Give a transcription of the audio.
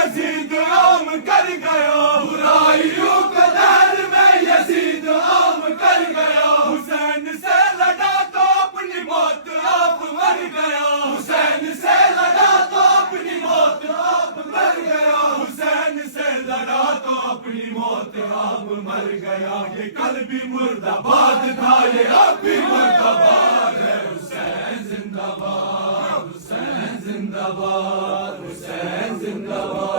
یزید عام کر گیا، برائیوں کو دہر میں یزید عام کر گیا، حسین سے لڑا تو اپنی موت آپ مر گیا، حسین سے لڑا تو اپنی موت آپ مر گیا، حسین سے لڑا تو اپنی موت آپ مر گیا، یہ کل بھی مرد آباد تھا یہ اب بھی مرد آباد ہے، حسین زندہ باد، حسین زندہ باد، حسین زندہ باد۔